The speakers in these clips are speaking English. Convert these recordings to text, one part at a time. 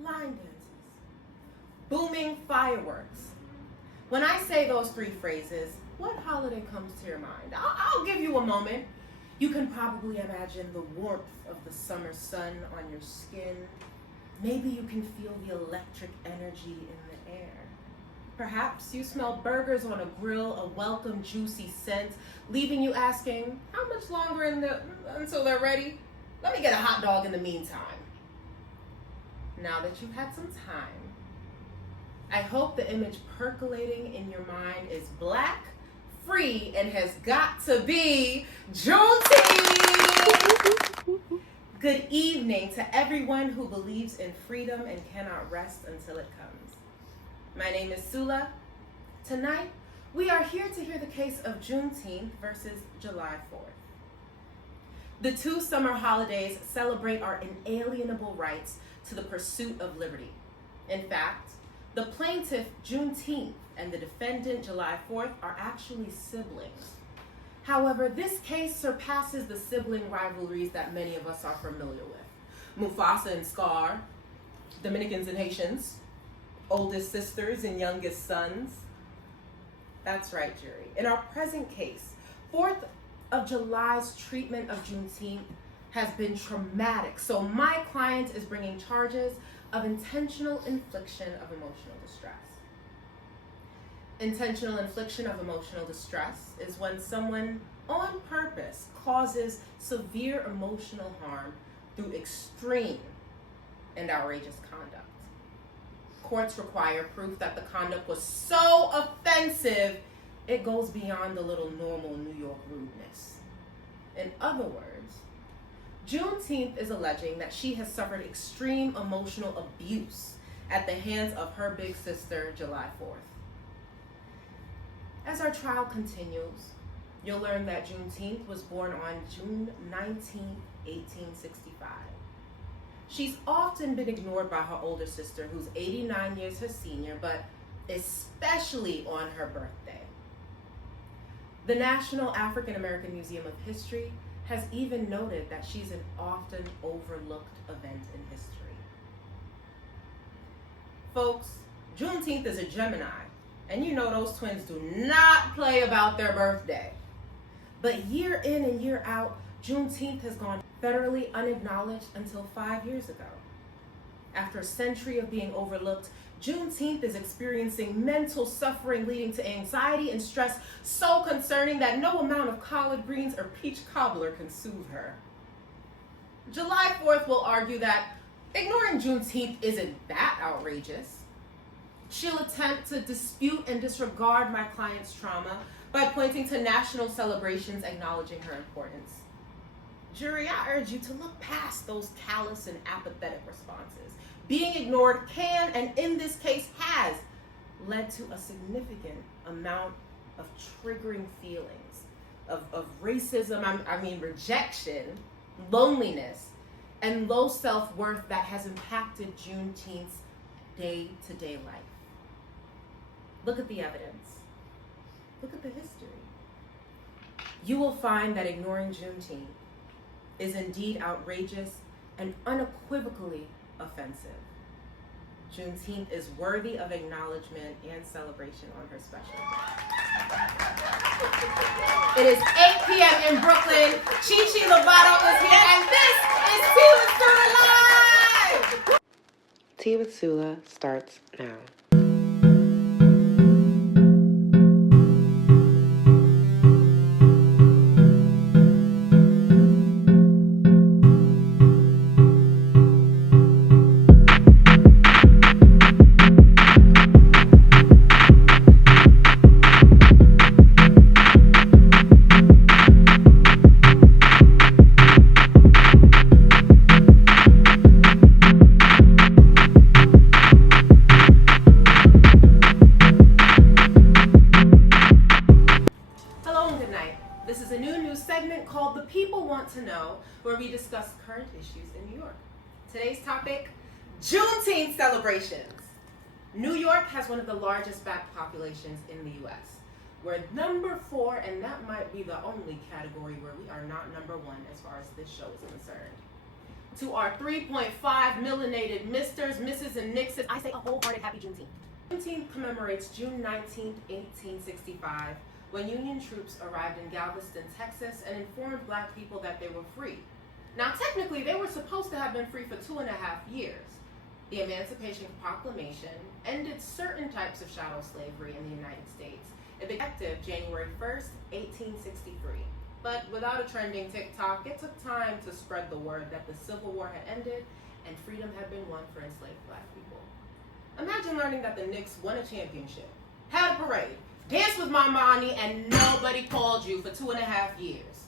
line dances, booming fireworks. When I say those three phrases, what holiday comes to your mind? I'll give you a moment. You can probably imagine the warmth of the summer sun on your skin. Maybe you can feel the electric energy in the air. Perhaps you smell burgers on a grill, a welcome juicy scent, leaving you asking, how much longer until they're ready? Let me get a hot dog in the meantime. Now that you've had some time, I hope the image percolating in your mind is black, free, and has got to be Juneteenth! Good evening to everyone who believes in freedom and cannot rest until it comes. My name is Sula. Tonight, we are here to hear the case of Juneteenth versus July 4th. The two summer holidays celebrate our inalienable rights to the pursuit of liberty. In fact, the plaintiff, Juneteenth, and the defendant, July 4th, are actually siblings. However, this case surpasses the sibling rivalries that many of us are familiar with. Mufasa and Scar, Dominicans and Haitians, oldest sisters and youngest sons. That's right, jury. In our present case, 4th of July's treatment of Juneteenth has been traumatic. So my client is bringing charges of intentional infliction of emotional distress. Intentional infliction of emotional distress is when someone on purpose causes severe emotional harm through extreme and outrageous conduct. Courts require proof that the conduct was so offensive, it goes beyond the little normal New York rudeness. In other words, Juneteenth is alleging that she has suffered extreme emotional abuse at the hands of her big sister, July 4th. As our trial continues, you'll learn that Juneteenth was born on June 19, 1865. She's often been ignored by her older sister, who's 89 years her senior, but especially on her birthday. The National African American Museum of History has even noted that she's an often overlooked event in history. Folks, Juneteenth is a Gemini, and you know those twins do not play about their birthday. But year in and year out, Juneteenth has gone federally unacknowledged until 5 years ago. After a century of being overlooked, Juneteenth is experiencing mental suffering leading to anxiety and stress so concerning that no amount of collard greens or peach cobbler can soothe her. July 4th will argue that ignoring Juneteenth isn't that outrageous. She'll attempt to dispute and disregard my client's trauma by pointing to national celebrations acknowledging her importance. Jury, I urge you to look past those callous and apathetic responses. Being ignored can, and in this case has, led to a significant amount of triggering feelings of racism, rejection, loneliness, and low self-worth that has impacted Juneteenth's day-to-day life. Look at the evidence. Look at the history. You will find that ignoring Juneteenth is indeed outrageous and unequivocally offensive. Juneteenth is worthy of acknowledgement and celebration on her special day. It is 8 p.m. in Brooklyn. Cheeche Lovato is here, and this is Tea with Sula Live! Tea with Sula starts now. Where we discuss current issues in New York. Today's topic, Juneteenth celebrations. New York has one of the largest Black populations in the U.S. We're number 4, and that might be the only category where we are not number 1 as far as this show is concerned. To our 3.5 melanated Misters, Mrs., accuses and nixes, I say a wholehearted happy Juneteenth. Juneteenth commemorates June 19th, 1865, when Union troops arrived in Galveston, Texas, and informed black people that they were free. Now, technically, they were supposed to have been free for 2.5 years. The Emancipation Proclamation ended certain types of chattel slavery in the United States. It became effective January 1st, 1863. But without a trending TikTok, it took time to spread the word that the Civil War had ended and freedom had been won for enslaved black people. Imagine learning that the Knicks won a championship, had a parade, danced with Mama Ani, and nobody called you for 2.5 years.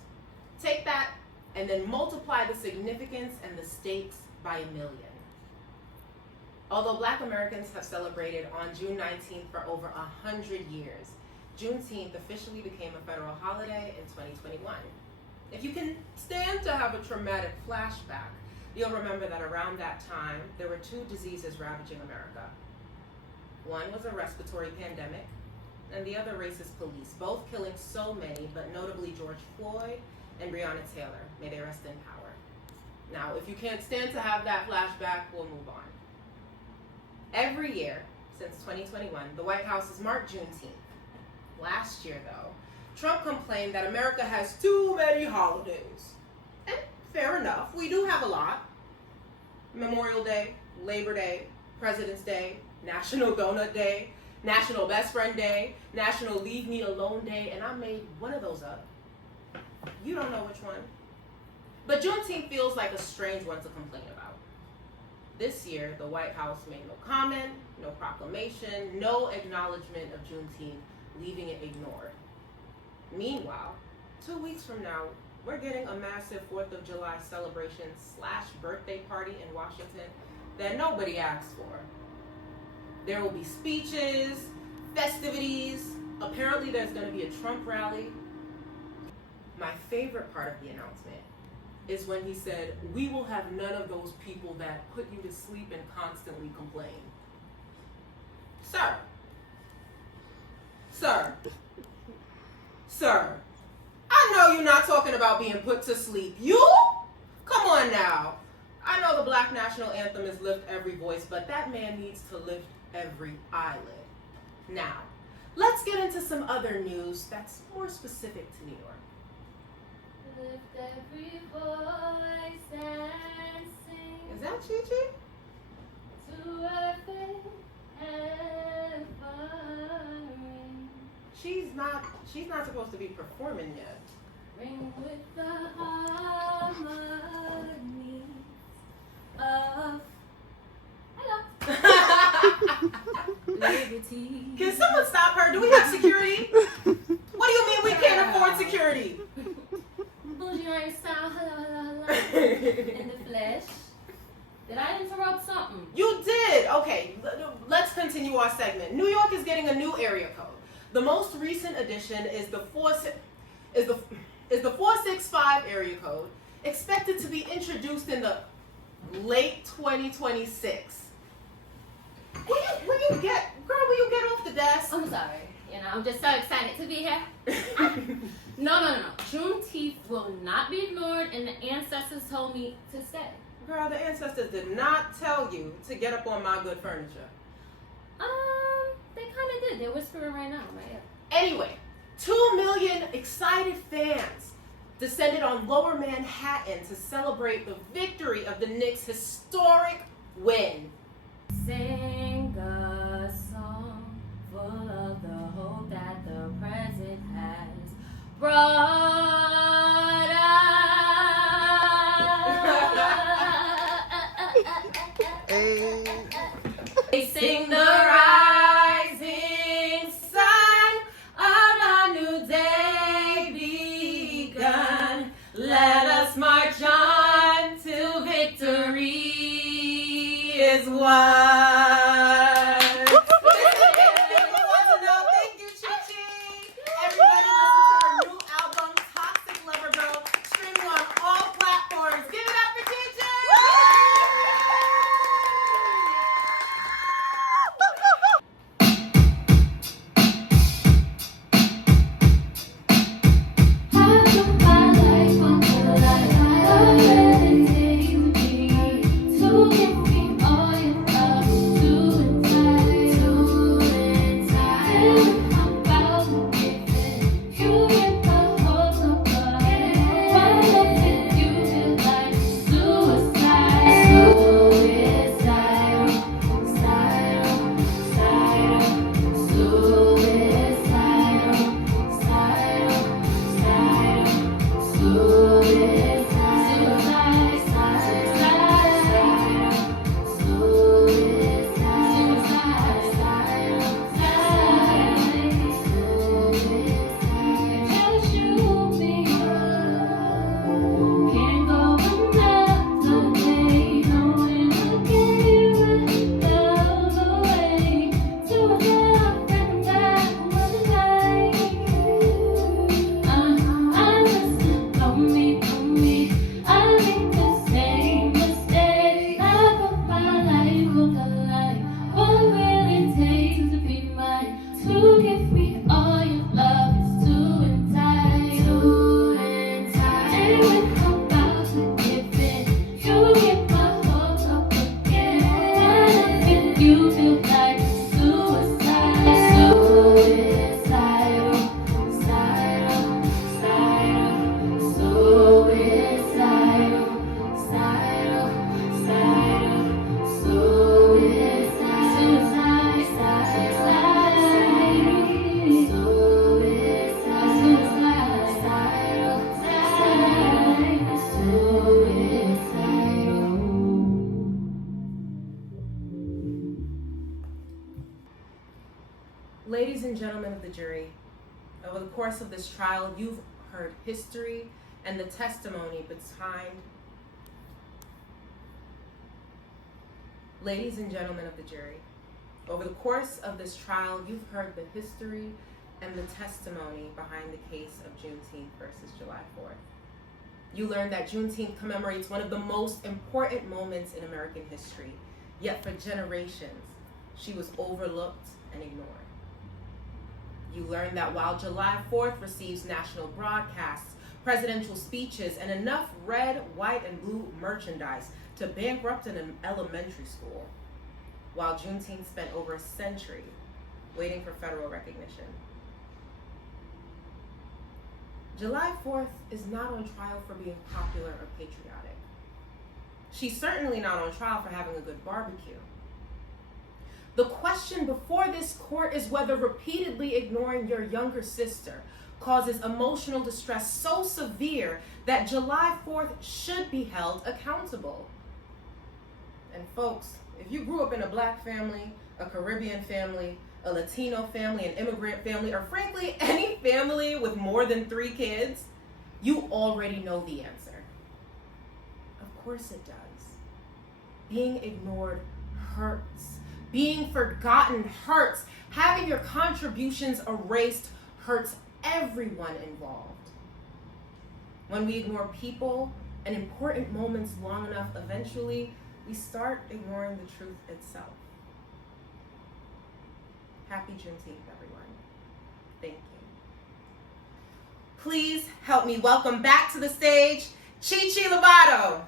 Take that and then multiply the significance and the stakes by 1,000,000. Although black Americans have celebrated on June 19th for over 100 years, Juneteenth officially became a federal holiday in 2021. If you can stand to have a traumatic flashback, you'll remember that around that time, there were 2 diseases ravaging America. One was a respiratory pandemic, and the other racist police, both killing so many, but notably George Floyd and Breonna Taylor. May they rest in power. Now, if you can't stand to have that flashback, we'll move on. Every year since 2021, the White House has marked Juneteenth. Last year, though, Trump complained that America has too many holidays. And fair enough, we do have a lot. Memorial Day, Labor Day, President's Day, National Donut Day, National Best Friend Day, National Leave Me Alone Day, and I made one of those up. You don't know which one. But Juneteenth feels like a strange one to complain about. This year, the White House made no comment, no proclamation, no acknowledgement of Juneteenth, leaving it ignored. Meanwhile, 2 weeks from now, we're getting a massive 4th of July celebration / birthday party in Washington that nobody asked for. There will be speeches, festivities. Apparently there's going to be a Trump rally. My favorite part of the announcement is when he said, "We will have none of those people that put you to sleep and constantly complain." Sir, I know you're not talking about being put to sleep. You? Come on now. I know the Black National Anthem is lift every voice, but that man needs to lift every eyelid. Now, let's get into some other news that's more specific to New York. Lift every voice and sing. Is that Cheeche? To earth and heaven. She's not supposed to be performing yet. Ring with the harmonies of liberty. Can someone stop her? Do we have security? What do you mean we can't afford security? Bougie on your sound, in the flesh. Did I interrupt something? You did. Okay, let's continue our segment. New York is getting a new area code. The most recent addition is the 465 area code, expected to be introduced in the late 2026. Will you get off the desk? I'm sorry. I'm just so excited to be here. No. Juneteenth will not be ignored, and the ancestors told me to stay. Girl, the ancestors did not tell you to get up on my good furniture. They kind of did. They're whispering right now in my ear. Anyway, 2 million excited fans descended on Lower Manhattan to celebrate the victory of the Knicks' historic win. Sing a song full of the hope that the present has brought us. They sing the rising sun of a new day begun. Let us march on till victory is won. Thank you, Cheeche. Everybody listen to her new album, Toxic Lover Girl, streaming on all platforms. Give it up for Cheeche! Ladies and gentlemen of the jury, over the course of this trial, you've heard history and the testimony behind. Ladies and gentlemen of the jury, over the course of this trial, you've heard the history and the testimony behind the case of Juneteenth versus July 4th. You learned that Juneteenth commemorates one of the most important moments in American history, yet for generations, she was overlooked and ignored. You learned that while July 4th receives national broadcasts, presidential speeches, and enough red, white, and blue merchandise to bankrupt an elementary school, while Juneteenth spent over a century waiting for federal recognition. July 4th is not on trial for being popular or patriotic. She's certainly not on trial for having a good barbecue. The question before this court is whether repeatedly ignoring your younger sister causes emotional distress so severe that July 4th should be held accountable. And folks, if you grew up in a Black family, a Caribbean family, a Latino family, an immigrant family, or frankly, any family with more than 3 kids, you already know the answer. Of course it does. Being ignored hurts. Being forgotten hurts. Having your contributions erased hurts everyone involved. When we ignore people and important moments long enough, eventually we start ignoring the truth itself. Happy Juneteenth, everyone. Thank you. Please help me welcome back to the stage Cheeche Lovato.